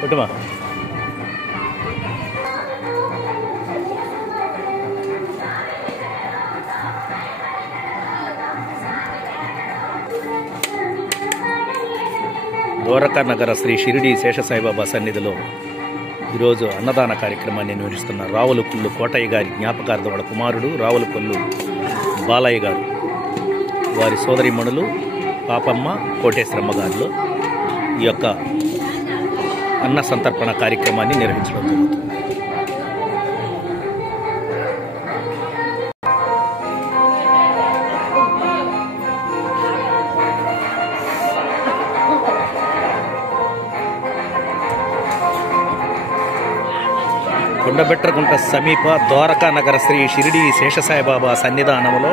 కుటుంబ ద్వారకా నగర శ్రీ షిరిడి శేషసాయిబాబా సన్నిధిలో ఈరోజు అన్నదాన కార్యక్రమాన్ని నిర్వహిస్తున్న రావులకొల్లు కోటయ్య గారి జ్ఞాపకార్థం వాళ్ళ కుమారుడు రావులకొల్లు బాలయ్య గారు వారి సోదరిమణులు పాపమ్మ కోటేశ్వరమ్మ గారిలో ఈ యొక్క అన్న సంతర్పణ కార్యక్రమాన్ని నిర్వహించడం జరుగుతుంది. కొండబెట్రగుంట సమీప ద్వారకా నగర శ్రీ షిరిడి శేషసాయిబాబా సన్నిధానంలో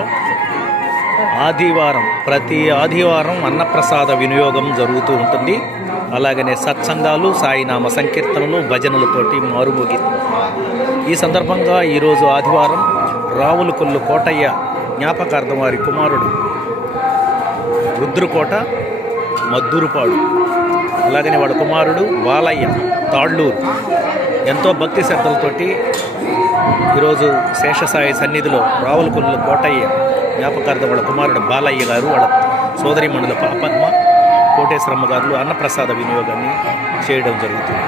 ప్రతి ఆదివారం అన్నప్రసాద వినియోగం జరుగుతూ ఉంటుంది. అలాగనే సత్సంగాలు, సాయినామ సంకీర్తనలు, భజనలతోటి మారుమోగి. ఈ సందర్భంగా ఈరోజు ఆదివారం రావులకొల్లు కోటయ్య జ్ఞాపకార్థం వారి కుమారుడు రుద్రకోట మద్దూరుపాడు, అలాగనే వాళ్ళ కుమారుడు బాలయ్య తాళ్ళూరు ఎంతో భక్తి శ్రద్ధలతోటి ఈరోజు శేషసాయి సన్నిధిలో రావులకొల్లు కోటయ్య జ్ఞాపకార్థం వాళ్ళ కుమారుడు బాలయ్య గారు, వాళ్ళ సోదరిమణుల పాపమ్మ కోటేశ్వరమ్మ గారు అన్నప్రసాద వినియోగాన్ని చేయడం జరుగుతుంది.